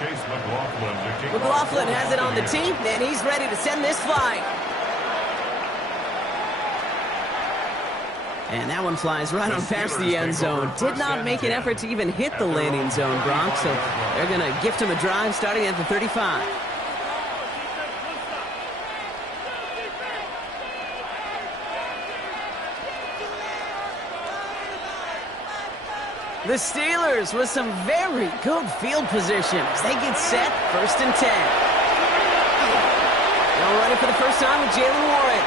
McLaughlin has it on the team, and he's ready to send this flying. And that one flies right on past the end zone. Did not make an effort to even hit the landing zone, Bronx, so they're going to gift him a drive starting at the 35. The Steelers with some very good field position as they get set, 1st and 10. Now running for the first time with Jalen Warren.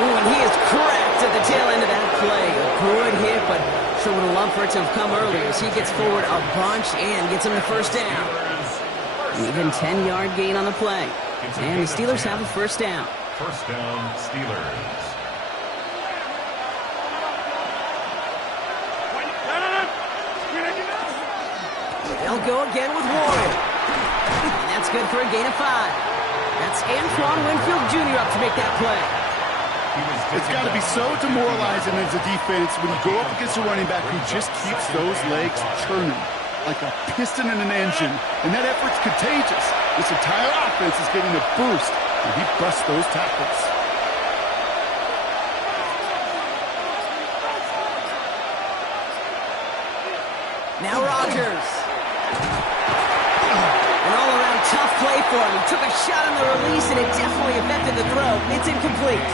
Ooh, and he is cracked at the tail end of that play. A good hit, but sure would have loved for it to have come earlier as he gets forward a bunch and gets him the first down. Even 10-yard gain on the play. And the Steelers have a first down. First down, Steelers. They'll go again with Warren. And that's good for a gain of 5. That's Antoine Winfield Jr. up to make that play. It's got to be so demoralizing as a defense when you go up against a running back who just keeps those legs churning like a piston in an engine. And that effort's contagious. This entire offense is getting a boost, and he busts those tackles. Now Rodgers. An all-around tough play for him. He took a shot on the release, and it definitely affected the throw. It's incomplete.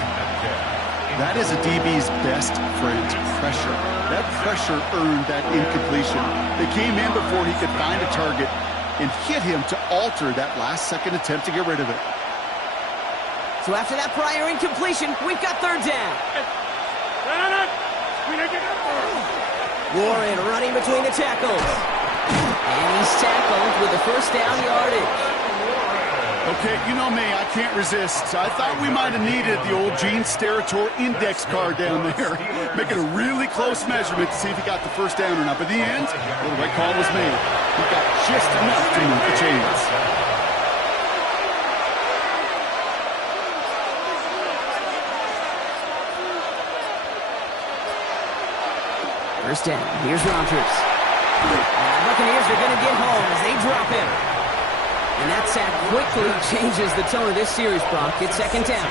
That is a DB's best friend, pressure. That pressure earned that incompletion. They came in before he could find a target and hit him to alter that last-second attempt to get rid of it. So after that prior incompletion, we've got 3rd down. Warren running between the tackles. And he's tackled with the first down yardage. Okay, you know me, I can't resist. I thought we might have needed the old Gene Steratore index card down there. Making a really close measurement to see if he got the first down or not. But in the end, well, the right call was made. He got just enough to move the chains. First down. Here's Rodgers. And the Buccaneers are going to get home as they drop him. And that sack quickly changes the tone of this series, Brock. It's 2nd down.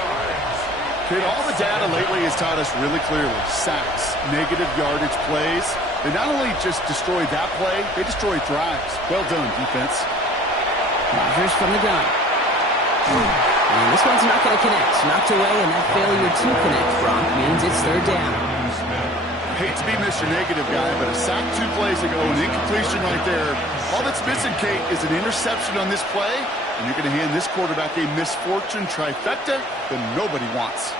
Kid, all the data lately has taught us really clearly. Sacks, negative yardage plays. They not only just destroy that play, they destroy drives. Well done, defense. Rodgers from the gun. And this one's not going to connect. Knocked away, and that failure to connect, Brock, means it's 3rd down. Hate to be Mr. Negative guy, but a sack 2 plays ago, an incompletion right there. All that's missing, Kate, is an interception on this play, and you're going to hand this quarterback a misfortune trifecta that nobody wants.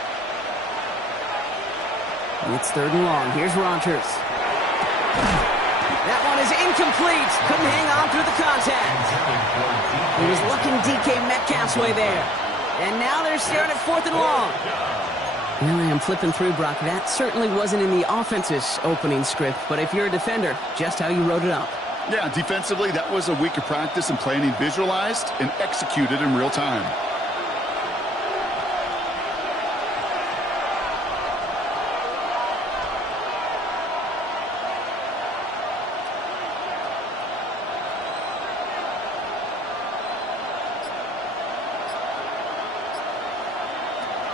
It's 3rd and long. Here's Rodgers. That one is incomplete. Couldn't hang on through the contact. He was looking DK Metcalf's way there. And now they're staring at 4th and long. Really, I'm flipping through, Brock. That certainly wasn't in the offense's opening script, but if you're a defender, just how you wrote it up. Yeah, defensively, that was a week of practice and planning visualized and executed in real time.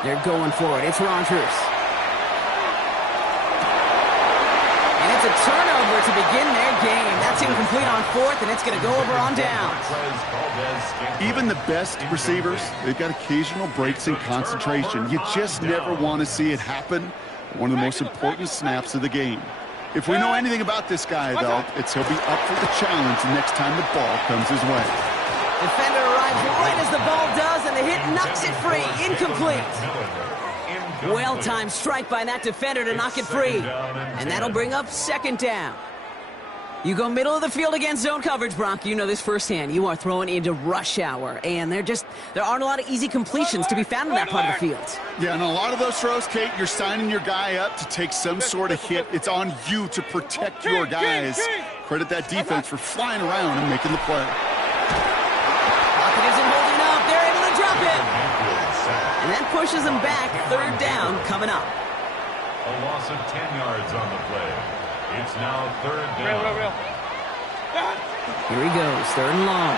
They're going for it. It's Rodgers. And it's a turnover to begin their game. That's incomplete on 4th, and it's going to go over on downs. Even the best receivers, they've got occasional breaks in concentration. You just never want to see it happen. One of the most important snaps of the game. If we know anything about this guy, though, it's he'll be up for the challenge next time the ball comes his way. Defender arrives right as the ball does, and the hit knocks it free. Incomplete. Well-timed strike by that defender to knock it free. And that'll bring up 2nd down. You go middle of the field against zone coverage, Brock. You know this firsthand. You are throwing into rush hour, and there aren't a lot of easy completions to be found in that part of the field. Yeah, and a lot of those throws, Kate, you're signing your guy up to take some sort of hit. It's on you to protect your guys. Credit that defense for flying around and making the play. Pocket isn't holding up. They're able to drop it. And that pushes them back. 3rd down coming up. A loss of 10 yards on the play. It's now 3rd down. Here he goes, 3rd and long.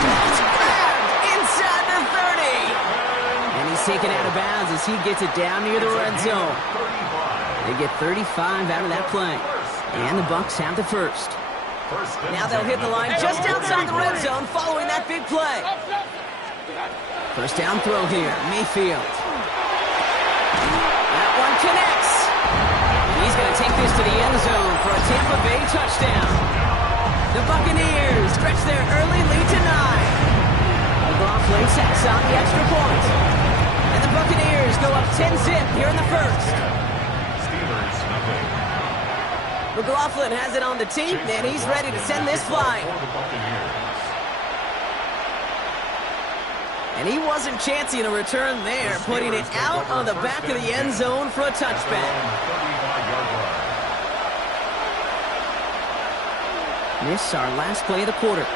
It's grabbed inside the 30. And he's taken out of bounds as he gets it down near the red zone. They get 35 out of that play. And the Bucs have the first. Now they'll hit the line just outside the red zone following that big play. First down throw here, Mayfield. That one connects. And he's going to take this to the end zone for a Tampa Bay touchdown. The Buccaneers stretch their early lead to 9. McLaughlin sacks on the extra point. And the Buccaneers go up 10-zip here in the first. Steelers nothing. McLaughlin has it on the tee, and he's ready to send this flying. And he wasn't chancing a return there, putting it out on the back of the end zone for a touchback. This our last play of the quarter.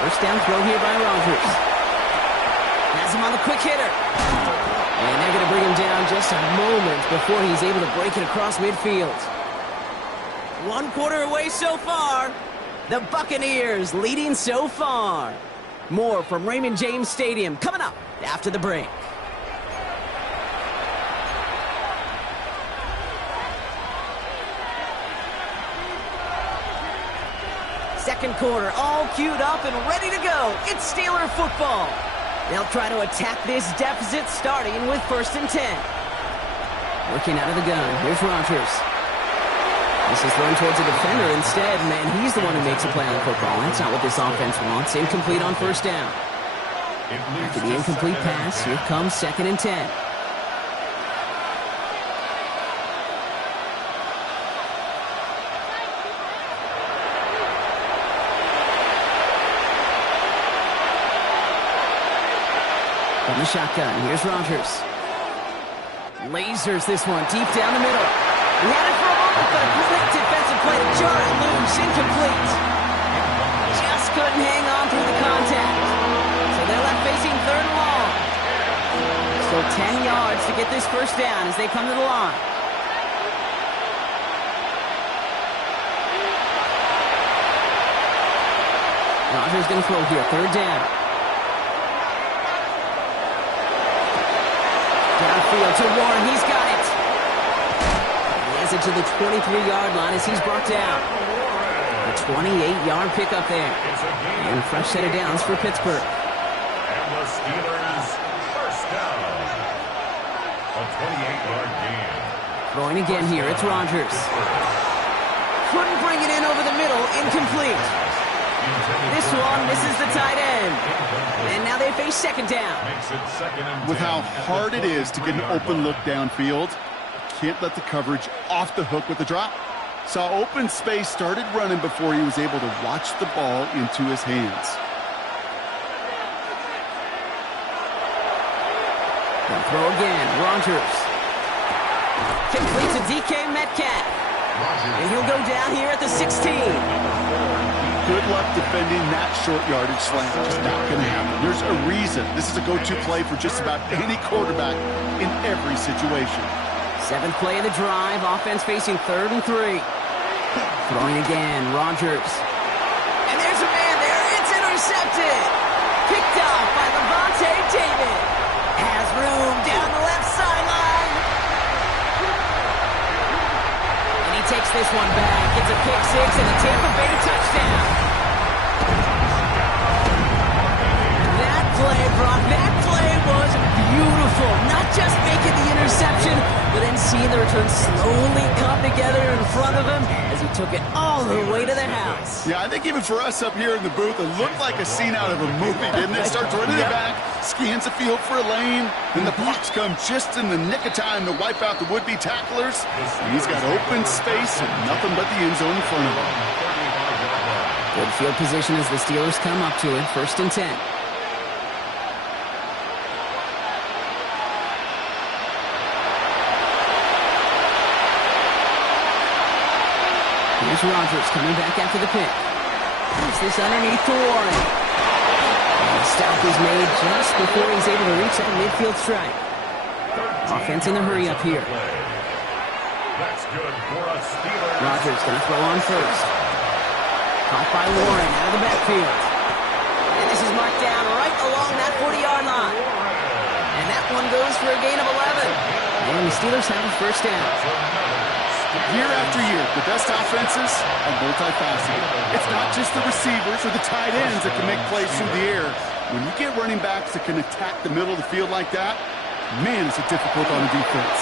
First down throw here by Rodgers. Has him on the quick hitter. And they're going to bring him down just a moment before he's able to break it across midfield. 1 quarter away so far. The Buccaneers leading so far. More from Raymond James Stadium coming up after the break. Second quarter all queued up and ready to go. It's Steeler football. They'll try to attack this deficit starting with 1st and 10. Working out of the gun. Here's Rodgers. This is thrown towards a defender instead. Man, he's the one who makes a play on the football. That's not what this offense wants. Incomplete on 1st down. After the incomplete pass, here comes 2nd and 10. From the shotgun, here's Rodgers. Lasers this one deep down the middle. He had it for a moment, but a great defensive play to jar it loose. Incomplete. Just couldn't hang on through the contact. So they're left facing 3rd and long. Still 10 yards to get this first down as they come to the line. Rodgers going to throw here, 3rd down. Downfield to Warren, he's got it. He has it to the 23-yard line as he's brought down. A 28-yard pickup there. And a fresh set of downs for Pittsburgh. And the Steelers first down. A 28-yard gain. Throwing again here, it's Rodgers. Couldn't bring it in over the middle, incomplete. This one misses the tight end. And now they face 2nd down. With how hard it is to get an open look downfield, can't let the coverage off the hook with the drop. Saw open space, started running before he was able to watch the ball into his hands. They'll throw again, Rodgers. Complete to DK Metcalf. And he'll go down here at the 16. Good luck defending that short yardage slant. Just not going to happen. There's a reason. This is a go-to play for just about any quarterback in every situation. 7th play of the drive. Offense facing 3rd and 3. Throwing again, Rodgers. And there's a man there. It's intercepted. Picked off by Levante David. Has room down the left sideline. And he takes this one back. It's a pick 6 and a Tampa Bay touchdown. That play, Brock, that play was beautiful. Not just making the interception, but then seeing the return slowly come together in front of him as he took it all the way to the house. Yeah, I think even for us up here in the booth, it looked like a scene out of a movie, didn't it? Starts running it back, scans the field for a lane, then the blocks come just in the nick of time to wipe out the would-be tacklers. And he's got open space and nothing but the end zone in front of him. Good field position as the Steelers come up to it, 1st and 10. Here's Rodgers coming back after the pick. Puts this underneath to Warren. And stop is made just before he's able to reach that midfield strike. Offense in the hurry up here. That's good for a Steelers. Rodgers going to throw on first. Caught by Warren out of the backfield. And this is marked down right along that 40-yard line. And that one goes for a gain of 11. And the Steelers have a first down. Year after year, the best offenses are multifaceted. It's not just the receivers or the tight ends that can make plays through the air. When you get running backs that can attack the middle of the field like that, man, is it difficult on the defense.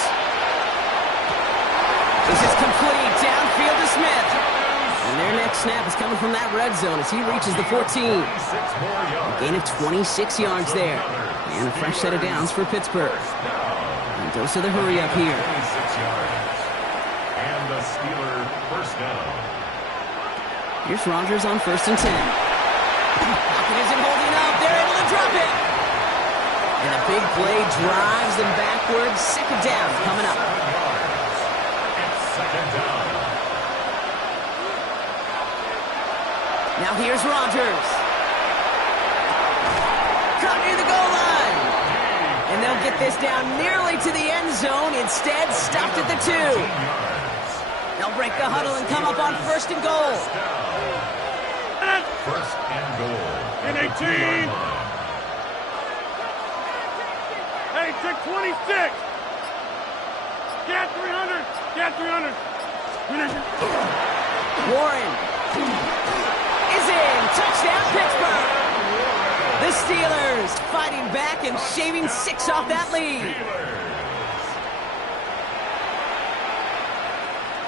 This is complete. Downfield to Smith. And their next snap is coming from that red zone as he reaches the 14. A gain of 26 yards there. And a fresh set of downs for Pittsburgh. And goes to the hurry up here. 26 yards. And the Steeler first down. Here's Rodgers on 1st and 10. Pocket isn't holding up. They're able to drop it. And a big play drives them backwards. Second down coming up. It's second down. Now here's Rodgers. Caught near the goal line. And they'll get this down nearly to the end zone. Instead, stopped at the 2. They'll break the huddle and come up on 1st and goal. First and goal. In 18. Hey, check 26. Get 300. Get 300. Warren is in. Touchdown, Pittsburgh. The Steelers fighting back and shaving 6 off that lead.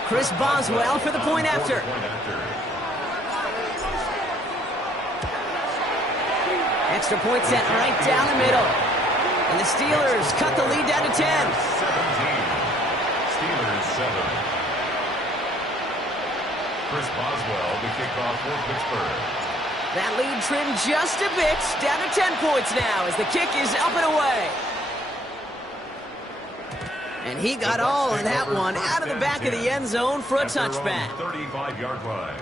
Chris Boswell for the point after. Extra point set right down the middle. And the Steelers cut the lead down to 10. 17. Steelers 7. Chris Boswell, the kickoff for Pittsburgh. That lead trimmed just a bit, down to 10 points now as the kick is up and away. And he got all of that one out of the back of the end zone for a touchback. 35-yard line.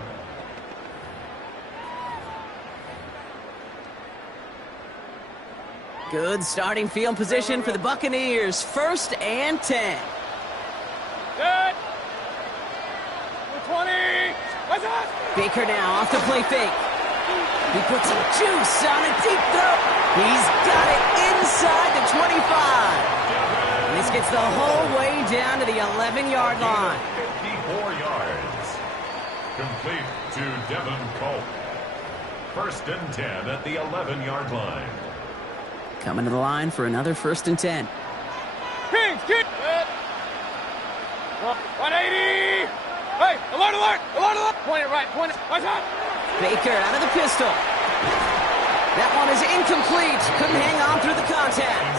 Good starting field position for the Buccaneers. 1st and 10. Good. 20. What's up? Baker now off the play fake. He puts some juice on a deep throw. He's got it inside the 25. This gets the whole way down to the 11-yard line. 54 yards. Complete to Devin Culp. 1st and 10 at the 11-yard line. Coming to the line for another 1st and 10. Kings, kick. 180. Hey, alert, alert, alert, alert. Point it right, point it. What's up? Baker out of the pistol. That one is incomplete. Couldn't hang on through the contact.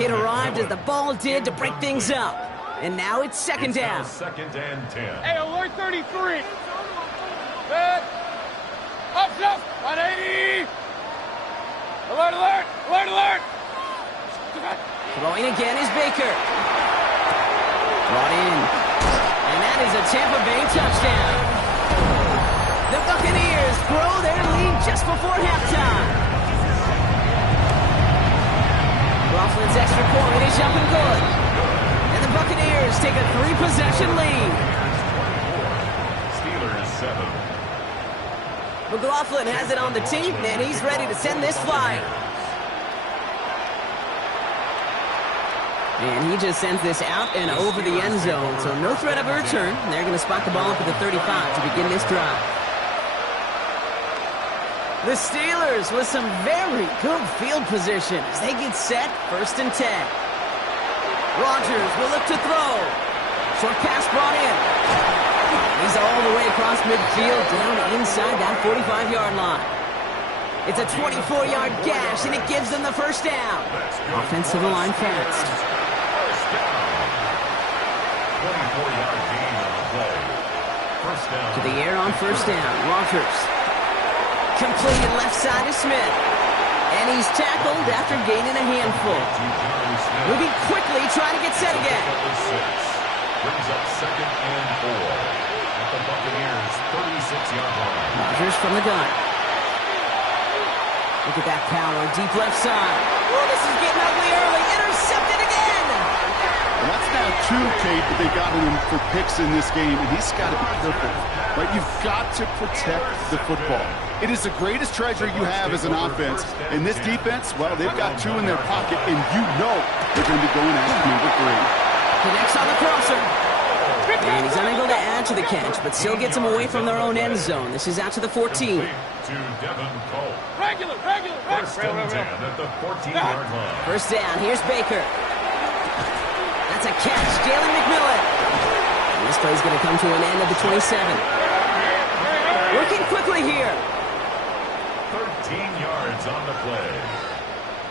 It arrived as the ball did to break things up. And now it's second down. 2nd and 10. Hey, alert 33. Good. Up, up. 180. Alert, alert, alert, alert. Throwing again is Baker. Brought in. And that is a Tampa Bay touchdown. The Buccaneers grow their lead just before halftime. Coughlin's extra point is up and good. And the Buccaneers take a 3-possession lead. Steelers 7. McLaughlin has it on the tee, and he's ready to send this flying. And he just sends this out and over the end zone, so no threat of a return. They're going to spot the ball up at the 35 to begin this drive. The Steelers with some very good field position as they get set, 1st and 10. Rodgers will look to throw. Short pass brought in. He's all the way across midfield down inside that 45-yard line. It's a 24-yard gash, and it gives them the first down. Offense to the line fast. 24-yard gain on the play. First down. To the air on 1st down. Rodgers. Completed left side to Smith. And he's tackled after gaining a handful. Moving quickly, trying to get set again. Brings up 2nd and 4 at the Buccaneers' 36-yard line. Rodgers from the gun. Look at that power, deep left side. Oh, this is getting ugly early. Intercepted again. And that's now 2, Kate, that they got him for picks in this game, and he's got to be careful. Right? You've got to protect the football. It is the greatest treasure you have as an offense. And this defense, well, they've got 2 in their pocket, and you know they're going to be going after number 3. Connects on the crosser. And he's unable to add to the catch, but still gets him away from their own end zone. This is out to the 14. To Devin Cole. Regular. First and 10 at the 14-yard line. First down, here's Baker. That's a catch, Jalen McMillan. And this play's going to come to an end at the 27. Working quickly here. 13 yards on the play.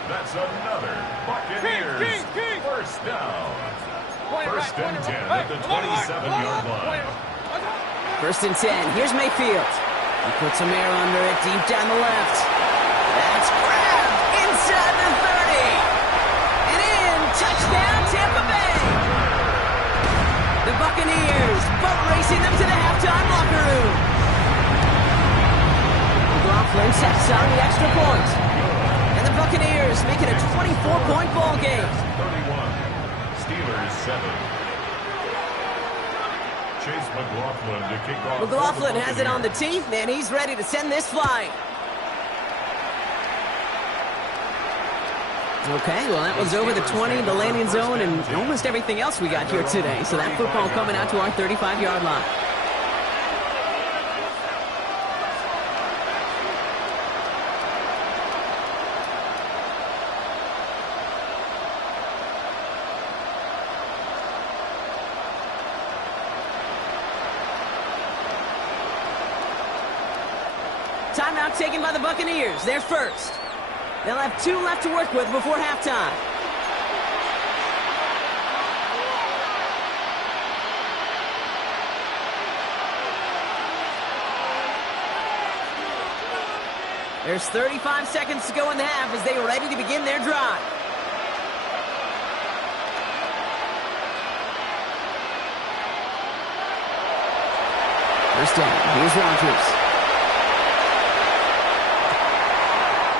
That's another Buccaneers first down. First and 10 at the 27-yard line. First and 10, here's Mayfield. He puts some air under it, deep down the left. That's grabbed inside the 30. And in, touchdown Tampa Bay. The Buccaneers boat racing them to the halftime locker room. McLaughlin sets on the extra point. And the Buccaneers make it a 24-point ball game. 31. Steelers 7. Chase McLaughlin to kick off. McLaughlin has it on the tee, and he's ready to send this flying. Okay, well, that was over the 20, the landing zone, and almost everything else we got here today. So that football coming out to our 35-yard line. Timeout taken by the Buccaneers. They're first. They'll have 2 left to work with before halftime. There's 35 seconds to go in the half as they are ready to begin their drive. First down. Here's Rodgers.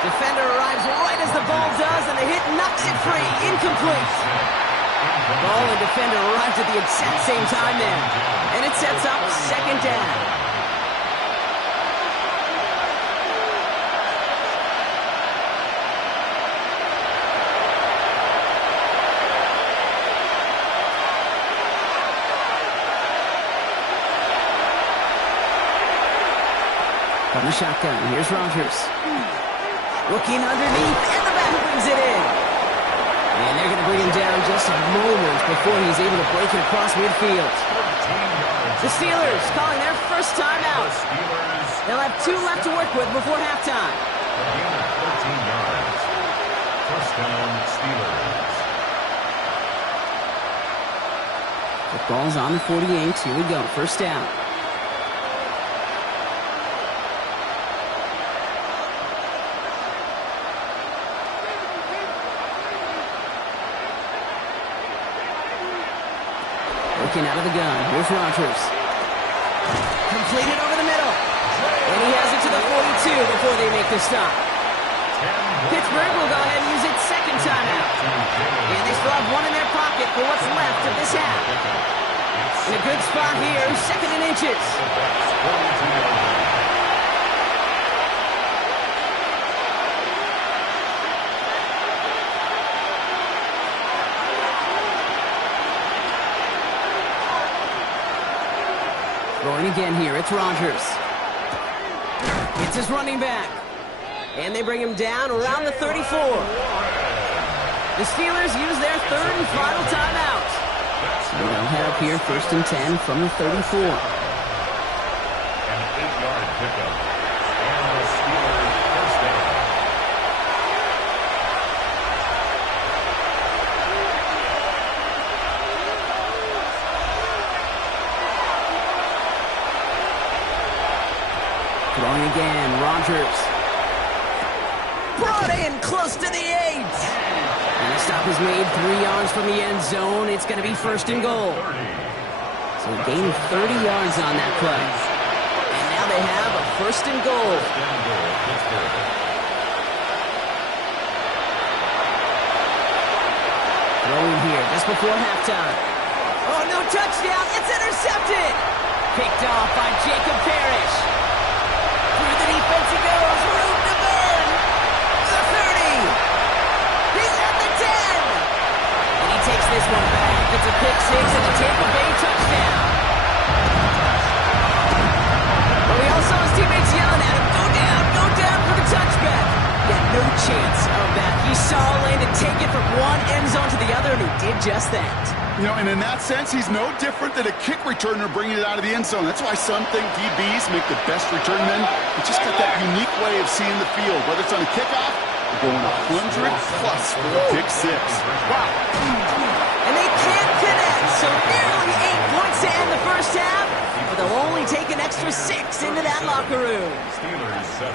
Defender arrives right as the ball does, and the hit knocks it free. Incomplete. Ball and defender arrives at the exact same time there. And it sets up second down. From the shotgun, here's Rodgers. Looking underneath, and the back brings it in. And they're going to bring him down just a moment before he's able to break it across midfield. The Steelers calling their first timeout. They'll have 2 left to work with before halftime. 13 yards. First down, Steelers. The ball's on the 48. Here we go. First down. Working out of the gun. Here's Rodgers. Completed over the middle. And he has it to the 42 before they make the stop. Pittsburgh will go ahead and use its second timeout. And they still have 1 in their pocket for what's left of this half. In a good spot here, second and inches. Throwing again here, it's Rodgers. It's his running back. And they bring him down around the 34. The Steelers use their third and final timeout. So they'll head up here, first and 10 from the 34. An 8-yard pickup. And the Steelers first down. Throwing again, Rodgers. Brought in close to the 8. And the stop is made 3 yards from the end zone. It's going to be first and goal. So a gain of 30 yards on that play. And now they have a first and goal. just before halftime. Oh, no touchdown. It's intercepted. Picked off by Jacob Parrish. Through the defense he goes. Room to burn. The 30. He's at the 10. And he takes this one back. It's a pick six and a Tampa Bay touchdown. But we all saw his teammates yelling at him, go down for the touchback. He had no chance of that. He saw Landon take it from one end zone to the other, and he did just that. You know, and in that sense, he's no different than a kick returner bringing it out of the end zone. That's why some think DBs make the best return men. They just got that unique way of seeing the field. Whether it's on a kickoff or going 100+ for a pick six. Wow. And they can't connect, so nearly 8 points to end the first half, but they'll only take an extra 6 into that locker room. Steelers 7.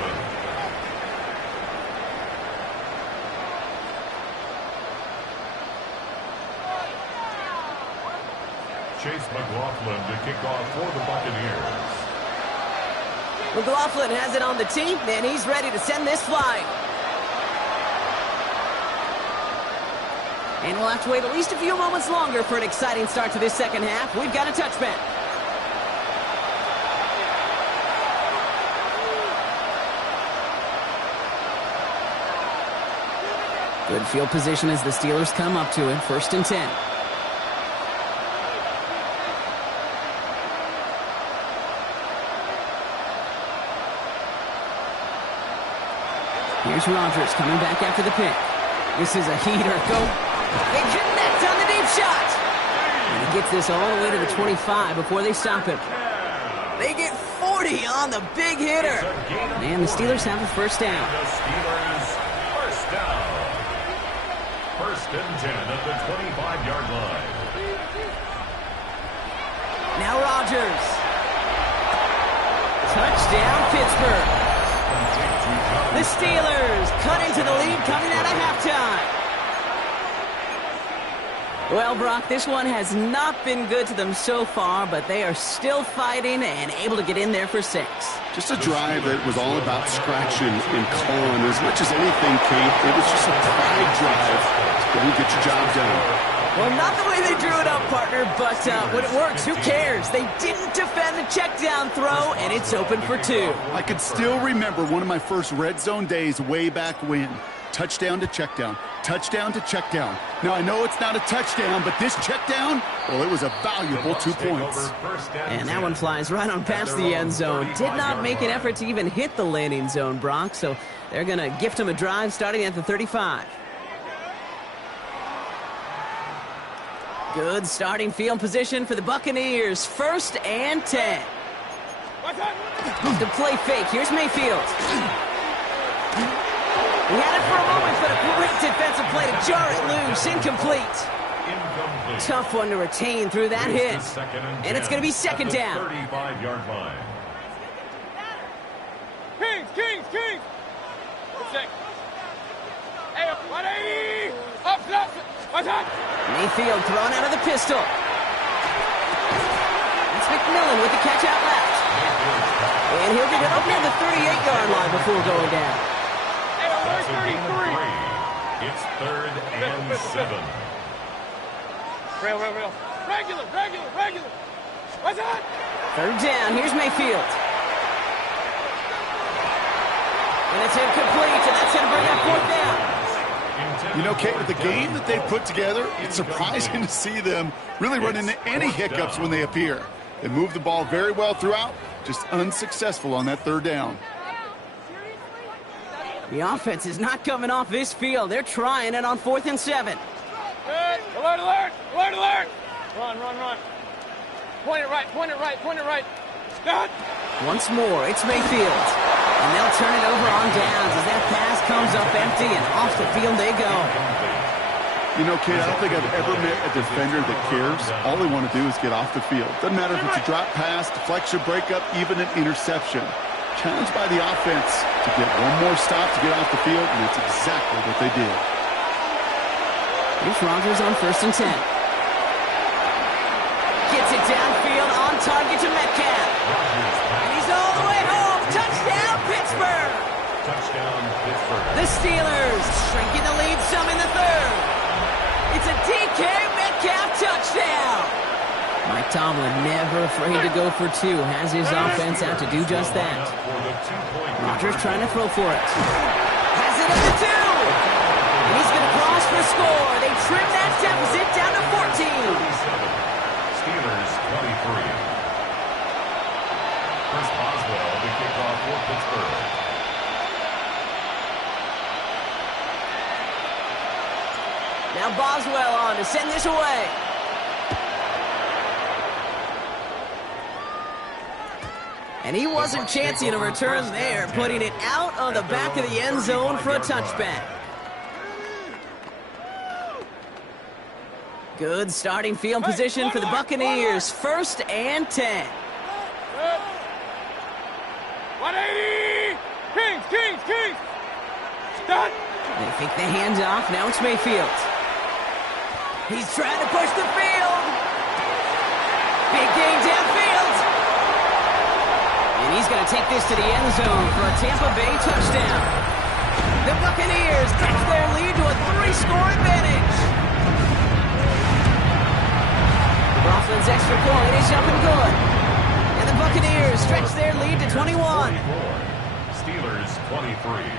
Chase McLaughlin to kick off for the Buccaneers. McLaughlin has it on the team, and he's ready to send this flying. And we'll have to wait at least a few moments longer for an exciting start to this second half. We've got a touchback. Good field position as the Steelers come up to it. 1st and 10. Here's Rodgers coming back after the pick. This is a heater. Go. They connect on the deep shot. And he gets this all the way to the 25 before they stop him. They get 40 on the big hitter. And the Steelers have a first down. The Steelers first down. 1st and 10 at the 25-yard line. Now Rodgers. Touchdown, Pittsburgh. The Steelers cut into the lead coming out of halftime. Well, Brock, this one has not been good to them so far, but they are still fighting and able to get in there for 6. Just a drive that was all about scratching and clawing. As much as anything, Kate, it was just a pride drive to go get your job done. Well, not the way they drew it up, partner, but when it works, who cares? They didn't defend the check down throw, and it's open for 2. I could still remember one of my first red zone days way back when. Touchdown to check down. Touchdown to check down. Now, I know it's not a touchdown, but this check down, well, it was a valuable 2 points. And that one flies right on past the end zone. Did not make an effort to even hit the landing zone, Brock, so they're going to gift him a drive starting at the 35. Good starting field position for the Buccaneers. 1st and 10. The play fake. Here's Mayfield. He had it for a moment, but a great defensive play to jar it loose. Incomplete. Tough one to retain through that hit. And it's going to be 2nd down. 35-yard line. Kings! Hey, 180! Up! Mayfield thrown out of the pistol. It's McMillan with the catch out left. And he'll get it up near the 38-yard line before going down. That's a gain of 3. It's 3rd and 7. Real. Regular. What's that? 3rd down. Here's Mayfield. And it's incomplete, and that's going to bring up 4th down. You know, Kate, with the game that they've put together, it's surprising to see them really run into any hiccups when they appear. They move the ball very well throughout, just unsuccessful on that 3rd down. The offense is not coming off this field. They're trying it on 4th and 7. Good. Alert! Run. Point it right. Done. Once more, it's Mayfield. And they'll turn it over on downs as that pass comes up empty and off the field they go. You know, Kate, I don't think I've ever met a defender that cares. All they want to do is get off the field. Doesn't matter if it's a drop pass, deflection, breakup, even an interception. Challenged by the offense to get one more stop to get off the field, and that's exactly what they did. Here's Rodgers on 1st and 10. Gets it downfield on target to Metcalf. And he's all the way home. Touchdown, Pittsburgh. The Steelers shrinking the lead some in the 3rd. It's a DK Metcalf Mike Tomlin never afraid to go for two. Has his offense out to do just that. Rodgers trying to throw for it. Has it at the two. And he's going to cross for a score. They trim that deficit down to 14. Steelers 23. Chris Boswell to kick off for Pittsburgh. Now Boswell on to send this away. And he wasn't chancing a return there, putting it out on the back of the end zone for a touchback. Good starting field position for the Buccaneers. 1st and 10. 180! Kings! Stop! They think the hand's off. Now it's Mayfield. He's trying to push the field. Big gain downfield. And he's going to take this to the end zone for a Tampa Bay touchdown. The Buccaneers catch their lead to a 3-score advantage. Rothman's extra point is up and good. And the Buccaneers stretch their lead to 21. Steelers 23.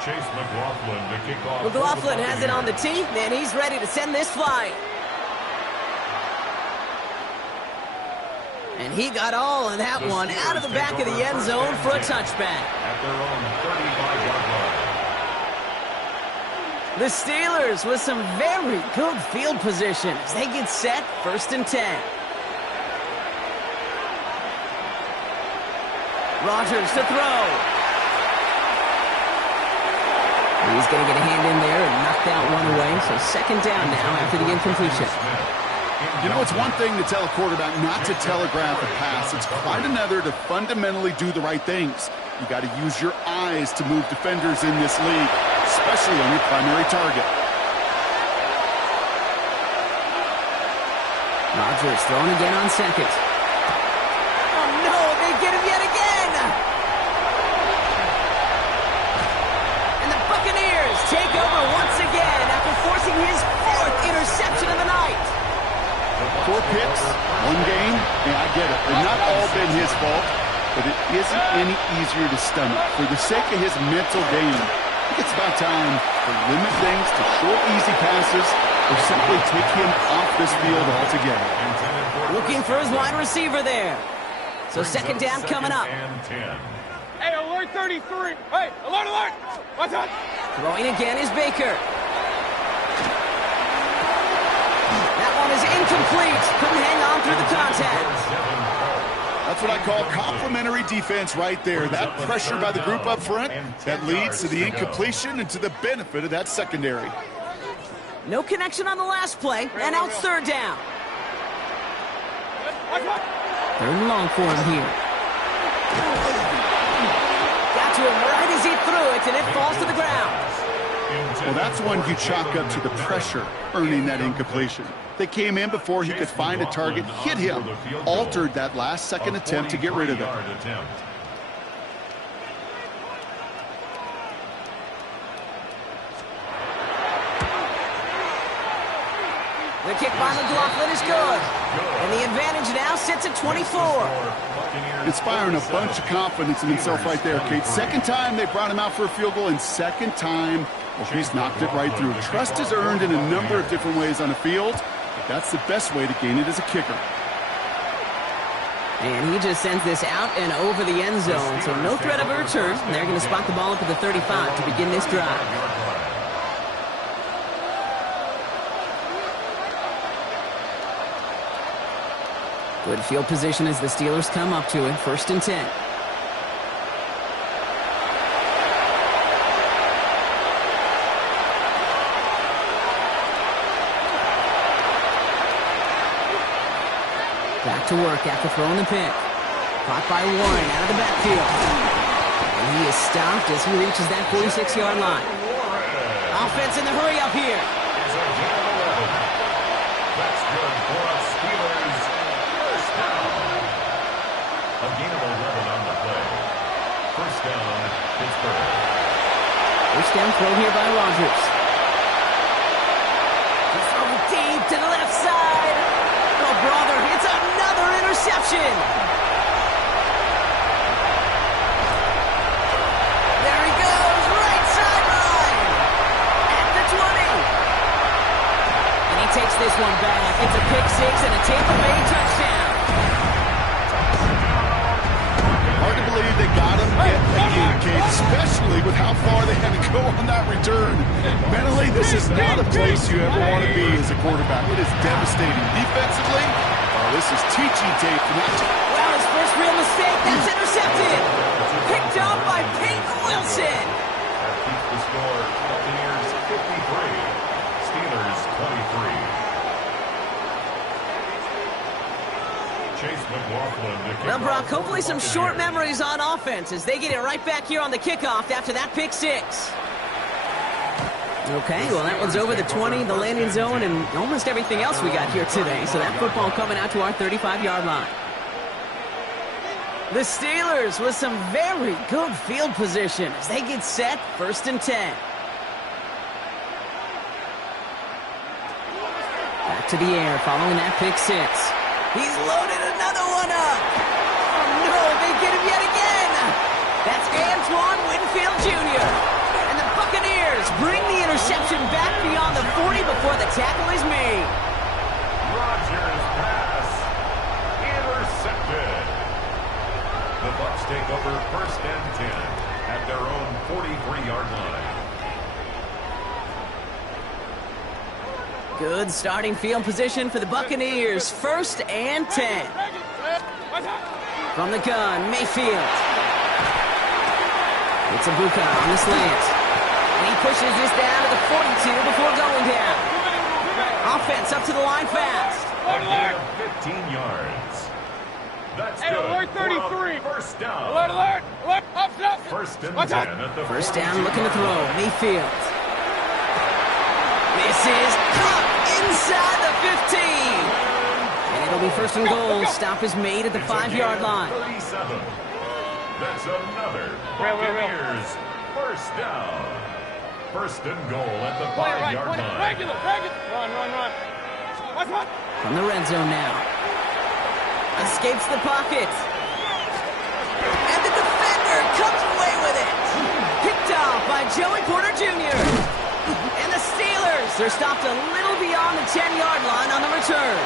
Chase McLaughlin to kick off. McLaughlin has it on the tee, and he's ready to send this flying. And he got all of that one out of the back of the end zone for a touchback. At their own 35-yard line. The Steelers with some very good field position as they get set. 1st and 10. Rodgers to throw. He's going to get a hand in there and knock that one away. So 2nd down now after the incompletion. You know, it's one thing to tell a quarterback not to telegraph a pass. It's quite another to fundamentally do the right things. You got to use your eyes to move defenders in this league, especially on your primary target. Rodgers throwing again on 2nd. Oh no, they get him yet again! And the Buccaneers take over once again after forcing his 4th interception of the night. 4 picks, 1 game, yeah, I get it. They've not all been his fault, but it isn't any easier to stomach. For the sake of his mental game, I think it's about time to limit things to short, easy passes or simply take him off this field altogether. Looking for his wide receiver there. So 2nd down coming up. Hey, alert 33! Hey, alert! What's up? Throwing again is Baker. That one is incomplete. Couldn't hang on through the contact. That's what I call complimentary defense right there. That pressure by the group up front, that leads to the incompletion and to the benefit of that secondary. No connection on the last play, and out 3rd down. 3rd and long for him here. Got to him right as he threw it, and it falls to the ground. Well, that's one you chalk up to the pressure earning that incompletion. They came in before he could find a target, hit him, altered that last-second attempt to get rid of it. The kick by McLaughlin is good. And the advantage now sits at 24. Inspiring a bunch of confidence in himself right there, Kate. 2nd time they brought him out for a field goal, and 2nd time, well, he's knocked it right through. Trust is earned in a number of different ways on the field, but that's the best way to gain it as a kicker. And he just sends this out and over the end zone, so no threat of a return. They're going to spot the ball up at the 35 to begin this drive. Good field position as the Steelers come up to it. 1st and 10. Back to work after throwing the pick. Caught by Warren out of the backfield. And he is stopped as he reaches that 46-yard line. Offense in the hurry up here. That's good for a Steelers first down. A gain of 11 on the play. First down, Pittsburgh. First down throw here by Rodgers. He's thrown deep to the left side. Oh, brother, it's a this one back. It's a pick six and a Tampa Bay touchdown. Hard to believe they got him yet again, Kate, especially with how far they had to go on that return. Mentally, this is not a place you ever want to be as a quarterback. It is devastating. Defensively, this is teaching tape for that. Well, his first real mistake, that's intercepted. Picked up by Peyton Wilson. That keeps the score. Buccaneers 53, Steelers 23. Chase McLaughlin to kick Well, Brock, off hopefully for the some short Buccaneers. memories on offense as they get it right back here on the kickoff after that pick six. Okay, well, that one's over the 20, the landing zone, and almost everything else we got here today. So that football coming out to our 35-yard line. The Steelers with some very good field position as they get set, 1st and 10. Back to the air following that pick six. He's loaded another one up. Oh, no, they get him yet again. That's Antoine Winfield Jr. And the Buccaneers bring the interception back beyond the 40 before the tackle is made. Rodgers pass intercepted. The Bucs take over 1st and 10 at their own 43-yard line. Good starting field position for the Buccaneers. 1st and 10. From the gun, Mayfield. It's a Bruke on the slant. And he pushes this down to the 42 before going down. Offense up to the line fast. A gain of 15 yards. That's good. Alert 33. First down. Alert. Up. 1st and 10 at the First 42. down, looking to throw. Mayfield. This is caught inside the 15. And it'll be 1st and goal. Stop is made at the 5-yard line. 37. That's another Buccaneers first down. 1st and goal at the 5-yard line. Regular. Run. From the red zone now. Escapes the pocket. And the defender comes away with it. Picked off by Joey Porter Jr. And the Steelers, they're stopped a little beyond the 10-yard line on the return.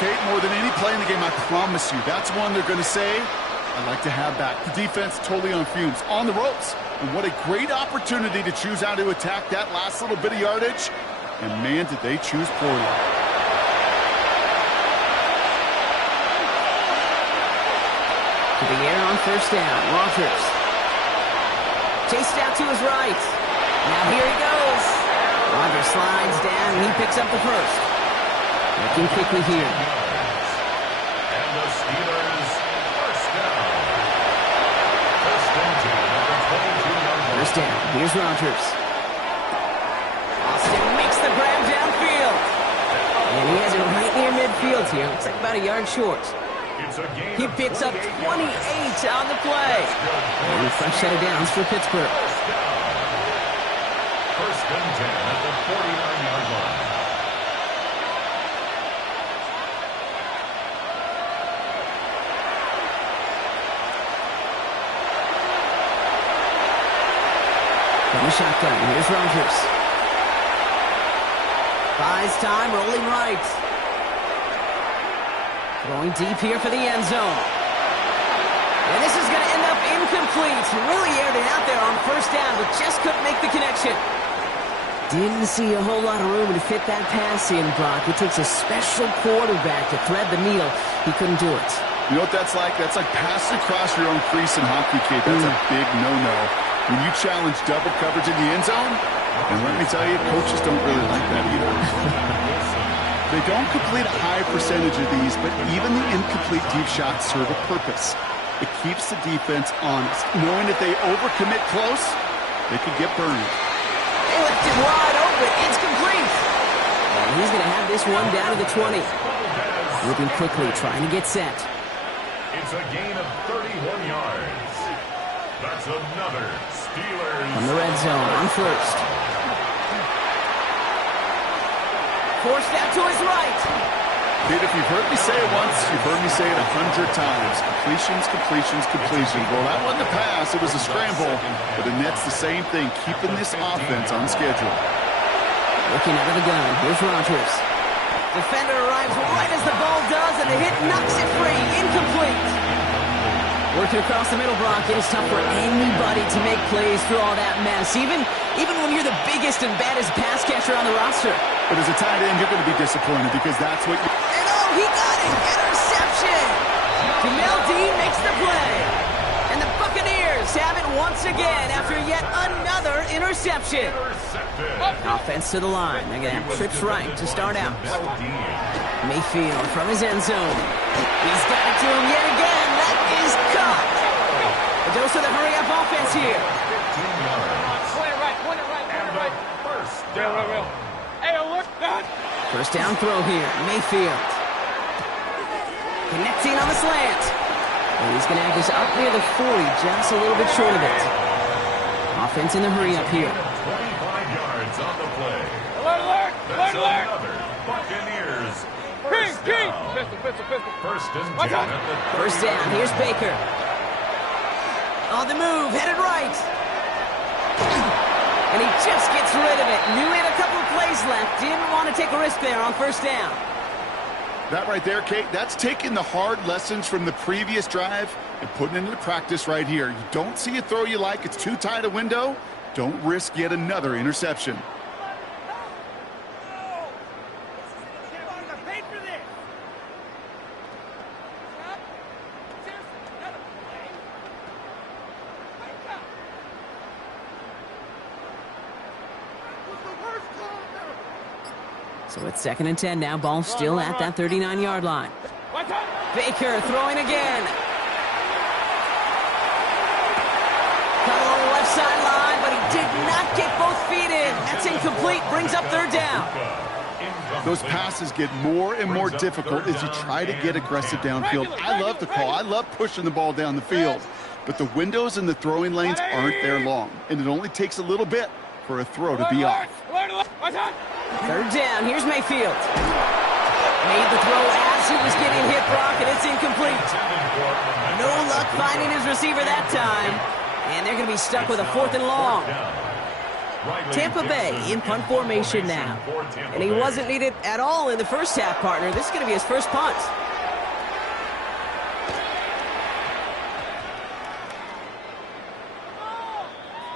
Kate, more than any play in the game, I promise you, that's one they're going to say, I'd like to have back. The defense totally on fumes, on the ropes. And what a great opportunity to choose how to attack that last little bit of yardage. And man, did they choose poorly. To the air on 1st down, Rodgers. Chased out to his right. Now here he goes. Rodgers slides down and he picks up the first. Looking quickly here. And the Steelers first down. 1st and 10 at the 22-yard line. First down. Here's Rodgers. Austin makes the grab downfield. And he has it right near midfield here. Looks like about a yard short. It's a gain He of picks up 28 28 yards. on the play. And a fresh set of downs for Pittsburgh. First down. 1st and 10 at the 49-yard line. From the shotgun, here's Rodgers. Buys time, rolling right. Throwing deep here for the end zone. And this is going to end up incomplete. He really aired it out there on 1st down, but just couldn't make the connection. Didn't see a whole lot of room to fit that pass in, Brock. It takes a special quarterback to thread the needle. He couldn't do it. You know what that's like? That's like passing across your own crease in hockey, Kate. That's a big no-no. When you challenge double coverage in the end zone, and let me tell you, coaches don't really like that either. They don't complete a high percentage of these, but even the incomplete deep shots serve a purpose. It keeps the defense honest, knowing that they overcommit close, they could get burned. They left it wide open. It's complete. And he's going to have this one down to the 20. Moving quickly, trying to get set. It's a gain of 31 yards. That's another Steelers. From the red zone on 1st. Forced out to his right. Kid, if you've heard me say it once, you've heard me say it 100 times. Completions. Well, that wasn't a pass. It was a scramble. But the Nets, the same thing, keeping this offense on schedule. Looking out of the gun. Here's Rodgers. Defender arrives right as the ball does, and the hit knocks it free. Incomplete. Working across the middle, Brock. It is tough for anybody to make plays through all that mess, even when you're the biggest and baddest pass catcher on the roster. But as a tight end, you're going to be disappointed because that's what you... And oh, he got it! Interception! Jamel Dean makes the play. And the Buccaneers have it once again after yet another interception. Offense to the line. They're going to have trips right to start out. Mayfield from his end zone. He's got it to him yet again. That is caught. A dose of the hurry-up offense here. Point it right. First down. Hey, look, God. First down throw here. Mayfield. Connecting on the slant. And he's going to have this up near the 40, just a little bit short of it. Offense in the hurry-up here. 25 yards on the play. Alert. That's another Buccaneers. First down. Pistol. First and 10 at the First down. Here's Baker. On the move. Headed right. And he just gets rid of it. Knew he had a couple of plays left. Didn't want to take a risk there on first down. That right there, Kate, that's taking the hard lessons from the previous drive and putting it into practice right here. You don't see a throw you like. It's too tight a window. Don't risk yet another interception. So it's 2nd and 10 now. Ball still at that 39-yard line. Baker throwing again. Cut along the left sideline, but he did not get both feet in. That's incomplete. Brings up third down. Those passes get more and more difficult as you try to get aggressive downfield. I love the call. I love pushing the ball down the field. But the windows and the throwing lanes aren't there long, and it only takes a little bit for a throw to be off. Third down. Here's Mayfield. Made the throw as he was getting hit, Brock, and it's incomplete. No luck finding his receiver that time. And they're going to be stuck with a 4th and long. Tampa Bay in punt formation now. And he wasn't needed at all in the first half, partner. This is going to be his first punt.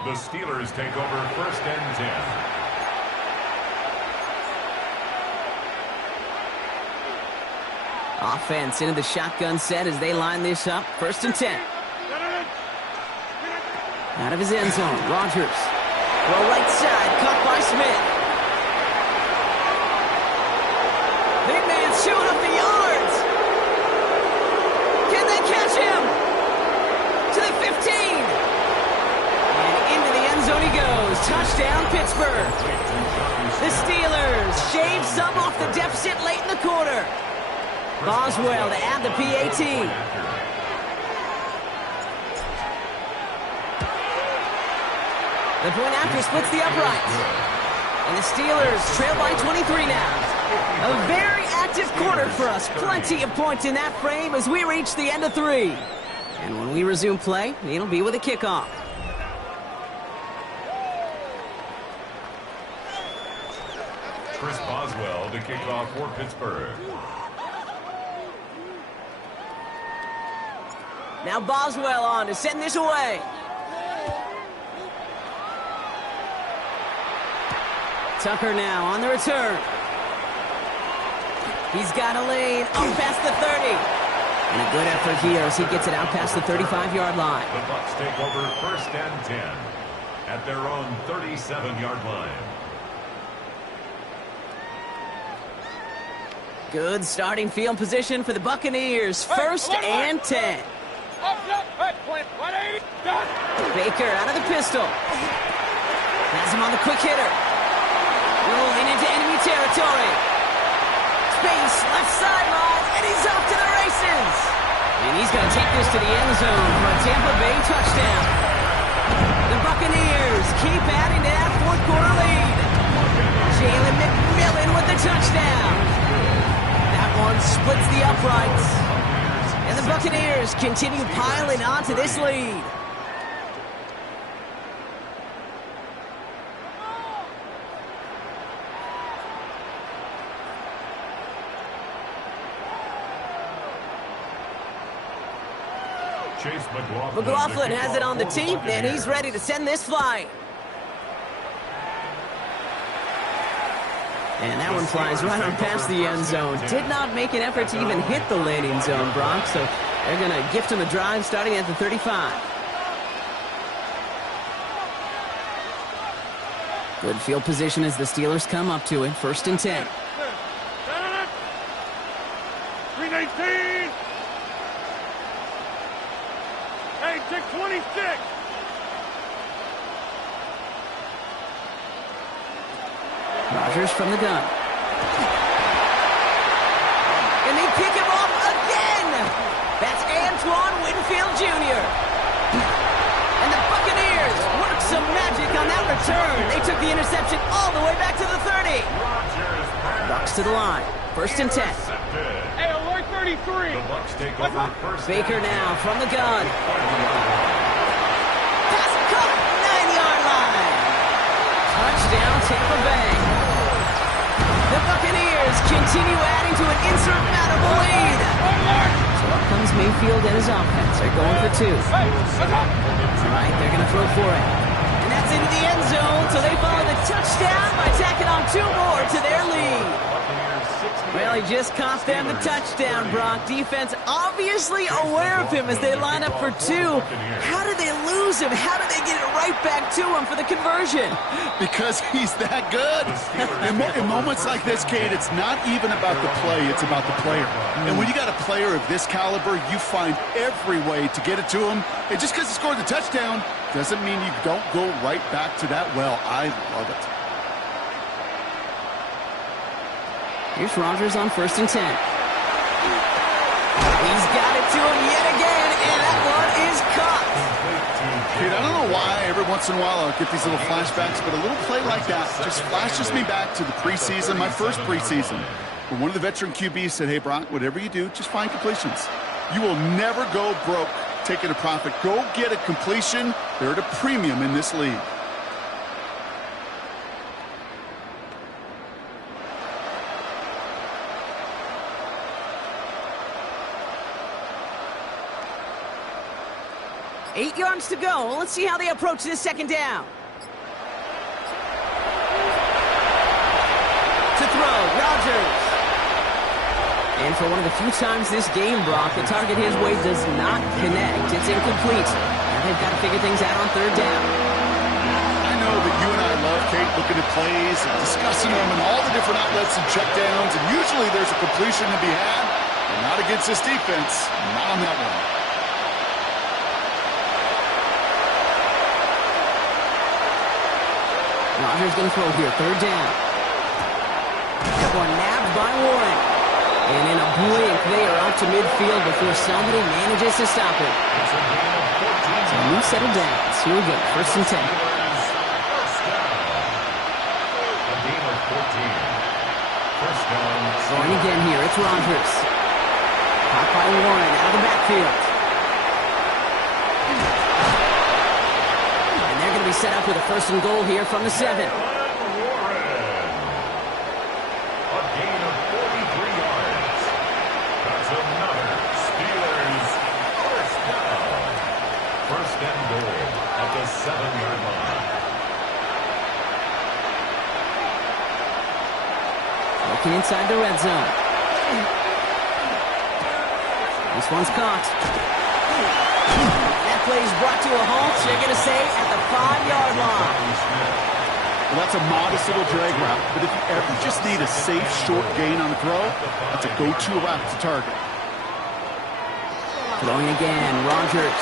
The Steelers take over 1st and 10. Offense into the shotgun set as they line this up. 1st and 10. Out of his end zone, Rodgers. Throw right side, caught by Smith. Big man showing up the yards. Can they catch him? To the 15. And into the end zone he goes. Touchdown, Pittsburgh. The Steelers shave some off the deficit late in the quarter. Boswell to add the PAT. The point after splits the uprights. And the Steelers trail by 23 now. A very active quarter for us. Plenty of points in that frame as we reach the end of 3. And when we resume play, it'll be with a kickoff. Chris Boswell to kick off for Pittsburgh. Now Boswell on to send this away. Tucker now on the return. He's got a lane up past the 30. And a good effort here as he gets it out past the 35-yard line. The Bucs take over 1st and 10 at their own 37-yard line. Good starting field position for the Buccaneers. 1st and 10. Baker out of the pistol. Has him on the quick hitter. Rolling into enemy territory. Space, left sideline, and he's off to the races. And he's going to take this to the end zone for a Tampa Bay touchdown. The Buccaneers keep adding to that 4th quarter lead. Jalen McMillan with the touchdown. That one splits the uprights. And the Buccaneers continue piling onto this lead. McLaughlin has it on the tee, and he's ready to send this flying. And that one flies right on past the end zone. Did not make an effort to even hit the landing zone, Brock, so they're going to gift him a drive starting at the 35. Good field position as the Steelers come up to it. 1st and 10. 319. Hey, 626. Rodgers from the gun. And they pick him off again. That's Antoine Winfield Jr. And the Buccaneers work some magic on that return. They took the interception all the way back to the 30. Bucks to the line. 1st and 10. Hey, alert 33. The Bucks take over first. Baker now from the gun. Pass caught. 9-yard line. Touchdown, Tampa Bay. The Buccaneers continue adding to an insurmountable lead. So up comes Mayfield and his offense. They're going for 2. All right, they're going to throw for it. And that's into the end zone, so they follow the touchdown by tacking on 2 more to their lead. Well, he just cost them the touchdown, Brock. Defense obviously aware of him as they line up for 2. How did they lose him? How did they get it right back to him for the conversion? Because he's that good. In moments like this, Kate, it's not even about the play, it's about the player. And when you got a player of this caliber, you find every way to get it to him. And just because he scored the touchdown doesn't mean you don't go right back to that well. I love it. Here's Rodgers on 1st and 10. He's got it to him yet again, and that one is caught. Dude, I don't know why every once in a while I'll get these little flashbacks, but a little play like that just flashes me back to the preseason, my first preseason, where one of the veteran QBs said, hey, Brock, whatever you do, just find completions. You will never go broke taking a profit. Go get a completion. They're at a premium in this league. Eight yards to go. Let's see how they approach this 2nd down. To throw, Rodgers. And for one of the few times this game, Brock, the target his way does not connect. It's incomplete. Now they've got to figure things out on 3rd down. I know that you and I love, Kate, looking at plays and discussing them and all the different outlets and checkdowns, and usually there's a completion to be had, but not against this defense. Not on that one. Rodgers going to throw here. 3rd down. That one nabbed by Warren. And in a blink, they are out to midfield before somebody manages to stop it. So a new set of downs. Here we go. 1st and 10. Throwing again here. It's Rodgers. Caught by Warren out of the backfield. Be set up with a 1st and goal here from the 7. A gain of 43 yards. That's another Steelers first down. 1st and goal at the 7-yard line. Looking inside the red zone. This one's caught. Plays brought to a halt, so you're going to say at the 5-yard line. Well, that's a modest little drag route, but if you ever just need a safe, short gain on the throw, that's a go-to route to target. Throwing again, Rodgers.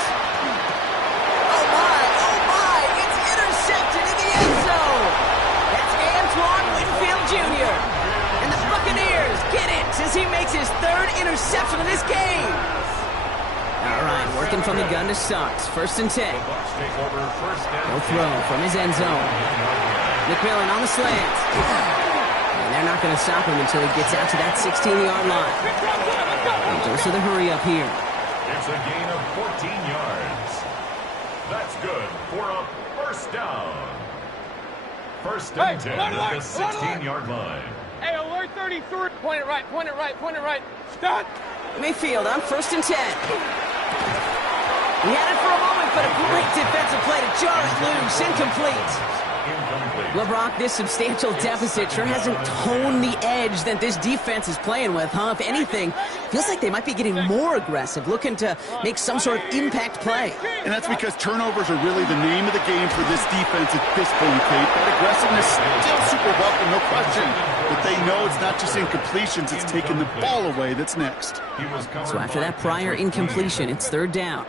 Oh my, it's intercepted in the end zone. That's Antoine Winfield Jr. And the Buccaneers get it as he makes his 3rd interception of this game. All right, working from the gun to start. 1st and 10. No throw from his end zone. McMillan on the slant. And they're not going to stop him until he gets out to that 16-yard line. And dose of the hurry up here. It's a gain of 14 yards. That's good for a 1st down. 1st and 10 at the 16-yard line. Hey, alert 33. Point it right, point it right, point it right. Stop. Mayfield on 1st and 10. He had it for a moment, but a great defensive play to jar it loose. Incomplete. Well, Brock, this substantial deficit sure hasn't toned the edge that this defense is playing with, huh? If anything, feels like they might be getting more aggressive, looking to make some sort of impact play. And that's because turnovers are really the name of the game for this defense at this point, Kate. That aggressiveness still super welcome, no question. But they know it's not just incompletions, it's taking the ball away that's next. So after that prior incompletion, it's third down.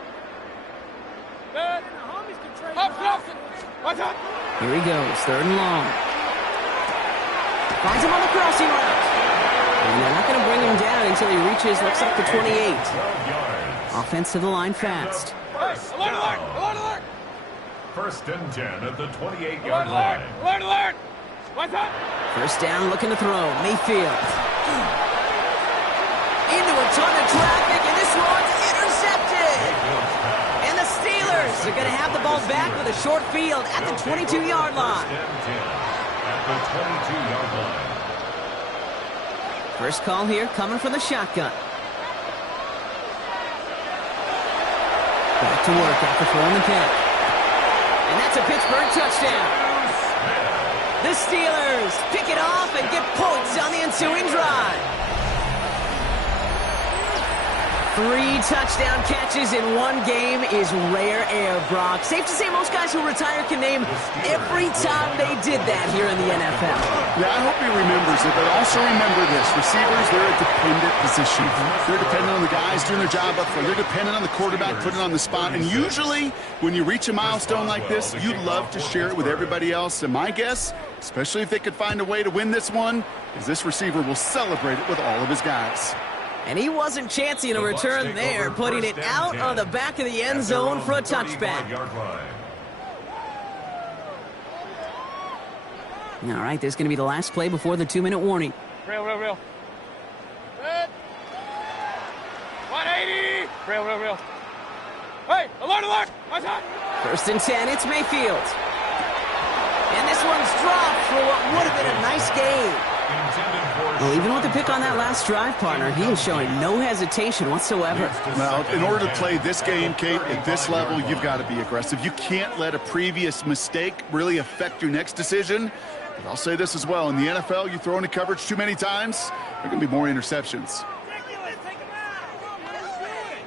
Here he goes, third and long. Finds him on the crossing route. And they're not going to bring him down until he reaches, looks like the 28. Offense to the line fast. First and 10 at the 28-yard line. Alert! What's up? First down, looking to throw. Mayfield. Into a ton of traffic, and this one's intercepted. And the Steelers are going to have the ball back with a short field at the 22-yard line. At the 22-yard line. First call here coming from the shotgun. Back to work after throwing the pick. And that's a Pittsburgh touchdown. The Steelers pick it off and get points on the ensuing drive. 3 touchdown catches in one game is rare air, Brock. Safe to say most guys who retire can name every time they did that here in the NFL. Yeah, I hope he remembers it, but also remember this. Receivers, they're a dependent position. They're dependent on the guys doing their job up front. They're dependent on the quarterback putting it on the spot. And usually, when you reach a milestone like this, you'd love to share it with everybody else. And my guess, especially if they could find a way to win this one, is this receiver will celebrate it with all of his guys. And he wasn't chancing a return there, putting it out of the back of the end zone for a touchback. All right, this is going to be the last play before the 2-minute warning. Real. Good. 180. Real. Hey, alert. What's up? First and 10, it's Mayfield. And this one's dropped for what would have been a nice game. Well, even with the pick on that last drive, partner, he is showing no hesitation whatsoever. Well, in order to play this game, Kate, at this level, you've got to be aggressive. You can't let a previous mistake really affect your next decision. But I'll say this as well. In the NFL, you throw into coverage too many times, there are going to be more interceptions.